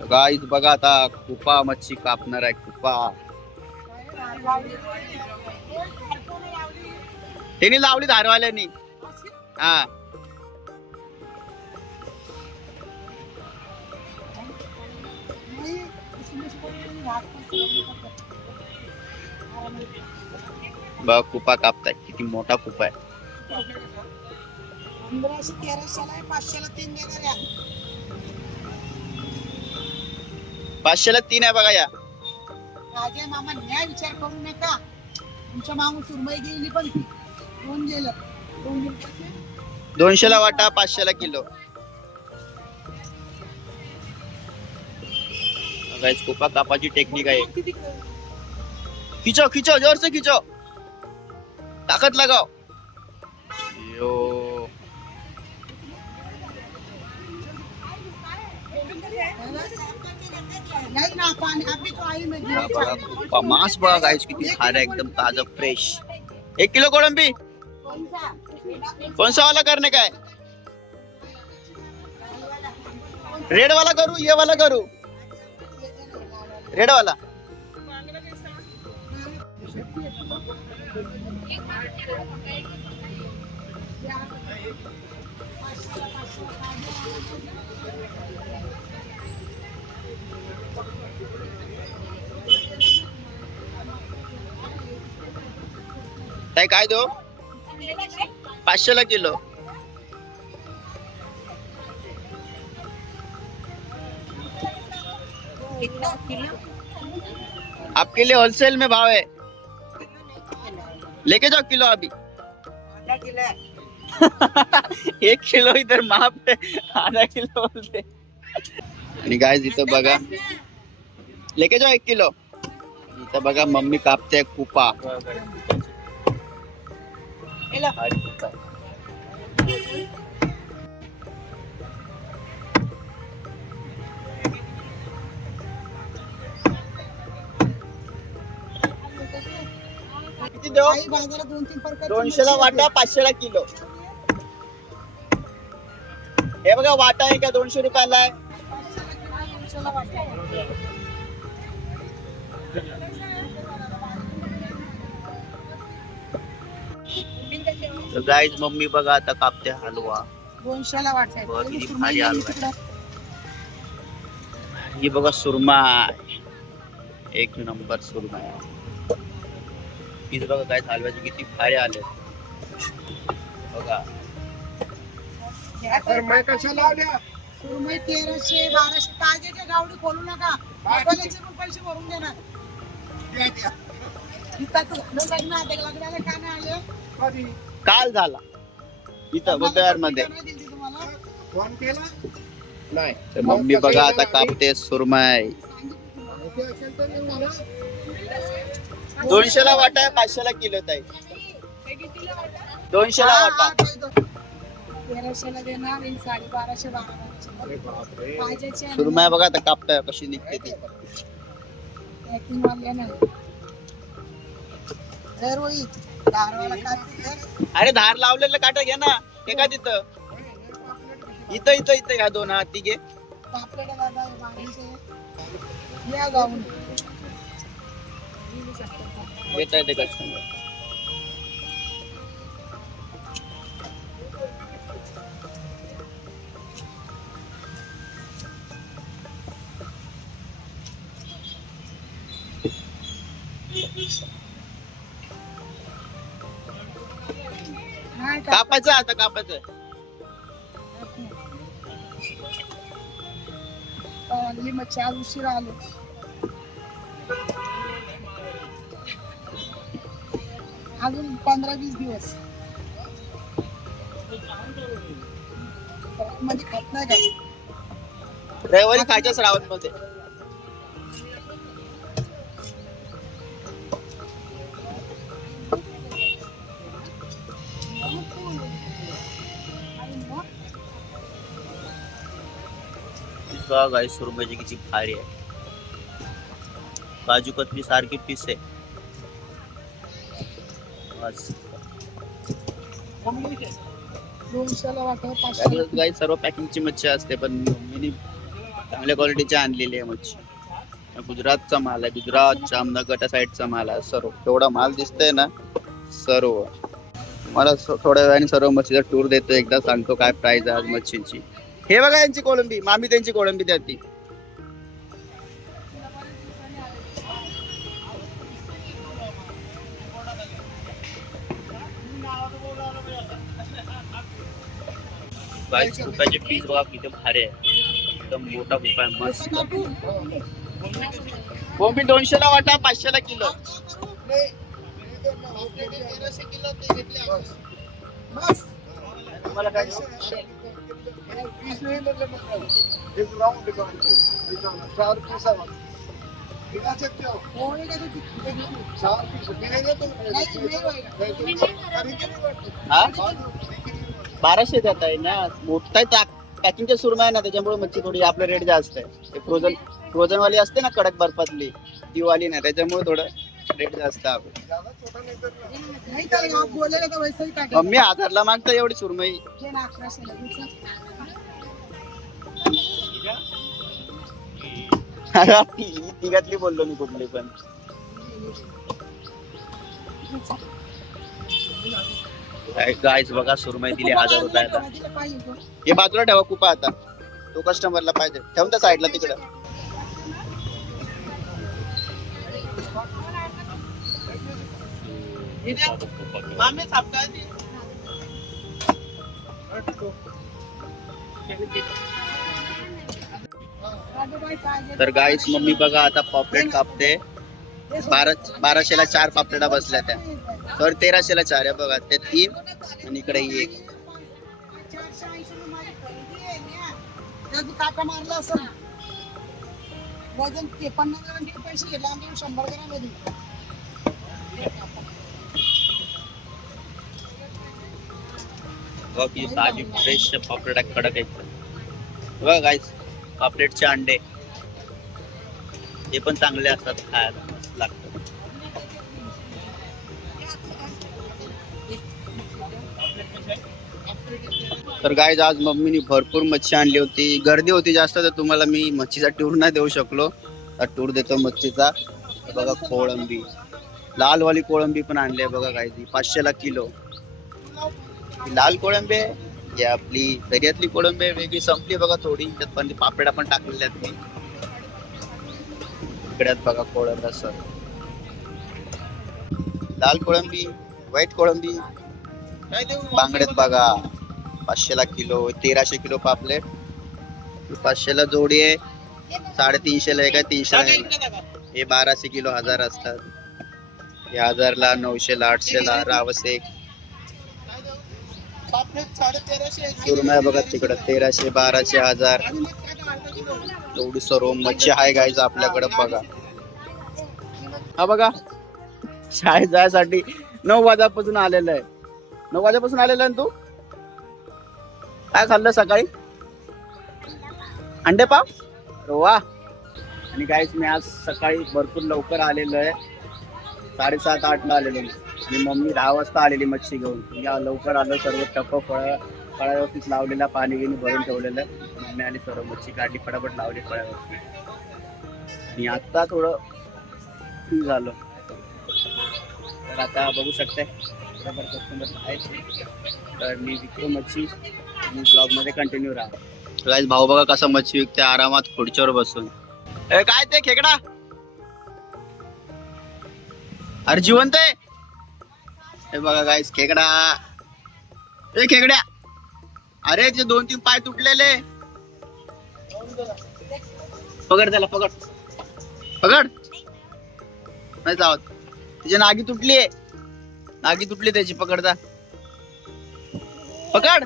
Guys बघा आता कुपा मच्छी कापणार आहे कुपा. त्यांनी लावली धारवाल्यानी. हा. बघ कुपा कापताय किती मोठा कुपा आहे. पंधराशे तेराशेला पाचशेला तीन देणार आहे. पाचशेला तीन आहे बघा या. राजे मामा न्याय विचार करू नका. तुमच्या मागून सुरमई गेली पण ती. दोन गेलं. दोन गेलं? दोनशेला वाटा पाचशेला किलो. गाईज कुपा कापाची टेक्निक आहे. किती? खिचो खिचो जोर से खिचो. ताकत लगाओ बघा मांस बघा गाईज किती खारं आहे, एकदम ताजा फ्रेश एक किलो कोळंबी? कोणता? कौन सा वाला करने का है रेड वाला करू ये वाला करू? रेड वाला पाचशेला किलो. आपके लिए होलसेल में भाव है। लेके जाओ किलो अभी। एक किलो इधर माप है, आधा किलो बोलते आणि गाय इथं बघा. लेके जाओ एक किलो. इथं बघा मम्मी कापते कुपा. हेलो. किती देऊ? आई बाजारात दोन तीन प्रकारची दोनशेला मच्छी वाटा पाचशेला किलो. हे बघा वाटा आहे का? दोनशे रुपयाला आहे. तर गाईज मम्मी बघा आता कापते हलवा. दोनशेला बघ, किती सुरमई भारी गेली हलवा आहे. तिकडं. ही बघा सुरमाय एक नंबर सुरमाय हीच बघा काय हलव्याचे किती भारी आले. बघा. सुरमई सुरमई तेराशे बाराशे गावडी खोलू नका. पण पैसे भरून देणार. इथं तू लग्न आता लग्नाला का नाही आले काल झाला. इथं बुधवारमध्ये नाही तर मम्मी बघा आता कापते सुरमाय. दोनशेला वाटा आहे पाचशेला किलो ताई. दोनशेला वाटा. तेराशेला देणार आणि साडे बाराशे. पाहिजेचे. सुरमाय बघा आता कापताय कशी निघते ती. पॅकिंग हे रोहित हे. अरे धार लावलेलं काटा घे ना हे का तिथं. इथं इथं इथं ह्या दोन हा तिघे पापलेट दादा हे बारीकचे. या जाऊन येत आहे ते कस्टमर कापायचं. आता कापायचं. आणली मच्छी आज उशिरा आलो. अजून पंधरा वीस दिवस. मध्ये खात नाही का? रविवारी खायच्या श्रावणमध्ये गाय सुरमईची किती भारी आहे. काजू कतली सारखी पीस आहे. गाई सर्व पॅकिंगची मच्छी असते पण मिनी चांगल्या क्वालिटीची आणलेली आहे मच्छी. गुजरातचा माल आहे गुजरात जामनगर त्या साईडचा माल आहे सर्व. तेवढा माल दिसतोय ना सर्व. मला थोड्या वेळाने सर्व मच्छीचा टूर देतो एकदा सांगतो काय प्राइस आहे आज मच्छीची. हे बघा यांची कोळंबी मामी त्यांची कोळंबी द्या ती. रुपयाचे पीस बघा किती भारी आहे. एकदम मोठा रुपया मस्त. कोंबी दोनशेला वाटा पाचशेला किलो. बस तुम्हाला काय? बाराशे देत आहे ना. मोठा पॅकिंगच्या सुरमा आहे ना त्याच्यामुळे मच्छी थोडी आपलं रेट जास्त आहे. ते फ्रोझन फ्रोझन वाली असते ना कडक बर्फातली ती वाली ना त्याच्यामुळे थोडं रेट जास्त आहे. नाही आप वैसे ही. मम्मी हजारला मागता एवढी सुरमई घे ना. अरे ती- तिघातली बोललो मी कुठली पण गायच बघा सुरमई दिली हजार रुपये आता दिले पाहिजे तो. हे बाजूला ठेवा कुपा आता तो कस्टमरला पाहिजे ठेवून त्या साईडला तिकडं तर गाईच मम्मी बघा आता पॉपलेट कापते. बारा बाराशेला चार पापलेटा बसल्या त्या. तर तेराशेला चार आहे बघा ते तीन आणि इकडे एक. चारशे मारला असं वजन ते पन्नास ग्राम पैसे घेतले शंभर ग्राम बघा की ताजी फ्रेश पापलेटा कडक आहेत बघा गाईस पापलेटचे अंडे. हे पण चांगले असतात खायला लागतात. तर गाईज आज मम्मीनी भरपूर मच्छी आणली होती. गर्दी होती जास्त तर तुम्हाला मी मच्छीचा टूर नाही देऊ शकलो. तर टूर देतो मच्छीचा. बघा कोळंबी. लालवाली कोळंबी पण आणली आहे बघा गाईज पाचशेला किलो. लाल कोळंबी आहे ही आपली दर्यातली कोळंबी आहे वेगळी संपली बघा थोडी. त्यात पण पापड्या पण टाकलेल्या आहेत मी. इकड्यात बघा कोळंबी सर लाल कोळंबी व्हाईट कोळंबी. बांगड्यात बघा. पाचशेला किलो तेराशे किलो पापलेट. पाचशेला जोडी आहे. साडेतीनशेला आहे का तीनशेला आहे. हे बाराशे किलो हजार असतात. हे हजारला नऊशेला आठशेला रावसे सुरमय बघा तिकडं. तेराशे बाराशे हजार. एवढी सर्व मच्छी आहे गायचं आपल्याकडं बघा. हा बघा. शाळेत जायसाठी नऊ वाजापासून आलेलं आहे. नऊ वाजेपासून आलेला आहे ना तू? काय खाल्लं सकाळी? अंडे पाव? वा. आणि काहीच मी आज सकाळी भरपूर लवकर आलेलो आहे. साडेसात आठला आलेलो मी. आणि मम्मी दहा वाजता आलेली मच्छी घेऊन. म्हणजे या लवकर आलो सर्व टप्प फळ फळावरतीच लावलेला पाणी गिनी भरून ठेवलेलं. मम्मी आली सर्व मच्छी काढली फटाफट लावली फळावरती. आणि आता थोडं झालं झालो. तर आता बघू शकताय बरोबर कस्टमर आहेत. तर मी विकतो मच्छी. आणि ब्लॉगमध्ये कंटिन्यू राहा गाईज भाऊ बघा कसा मच्छी विकते आरामात खुर्चीवर बसून. काय ते खेकडा? अरे जिवंत आहे. हे बघा गाईस खेकडा. ए खेकड्या. अरे ते दोन तीन पाय तुटलेले. पकड त्याला पकड. पकड. नाही जावत त्याची नागी तुटली नागी तुटली त्याची पकडता पकड.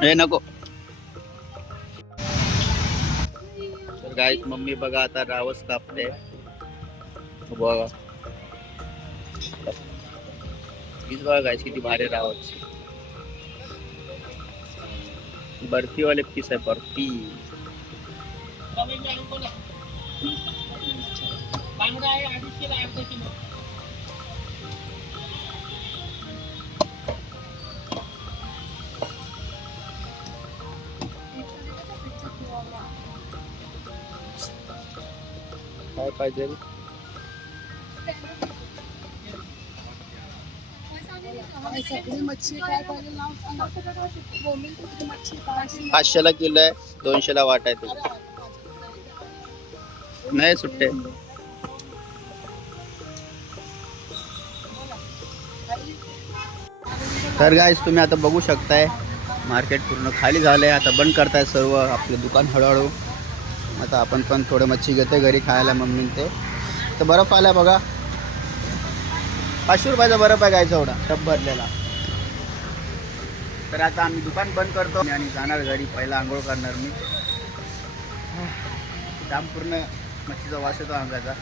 हे नको. तर गाईस मम्मी बघा आता रावस कापते. बघा. हीच बघा गायस किती भारी राहत बर्फी वाले पीस आहे बर्फी. काय पाहिजे? सगळी मच्छी काय पाहिजे पाचशेला किलो आहे दोनशेला वाट आहे तुझी. नाही सुट्टे. तर गाईज तुम्ही आता बघू शकताय मार्केट पूर्ण खाली झालंय. आता बंद करताय सर्व आपलं दुकान हळूहळू. आता आपण पण थोडं मच्छी घेतोय घरी खायला मम्मी ते. तर बर्फ आला बघा. पाचशे रुपयाचा बरं आहे गायचा एवढा टप भरलेला. तर आता आम्ही दुकान बंद करतो. आणि जाणार घरी पहिला आंघोळ करणार मी. काम पूर्ण मच्छीचा वास येतो अंगाचा.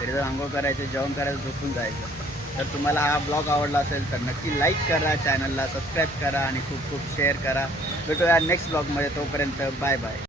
तरी जर आंघोळ करायचं जेवण करायचं झोपून जायचं. तर तुम्हाला हा ब्लॉग आवडला असेल तर नक्की लाईक करा चॅनलला सबस्क्राईब करा आणि खूप खूप शेअर करा. भेटूया नेक्स्ट ब्लॉगमध्ये तोपर्यंत बाय बाय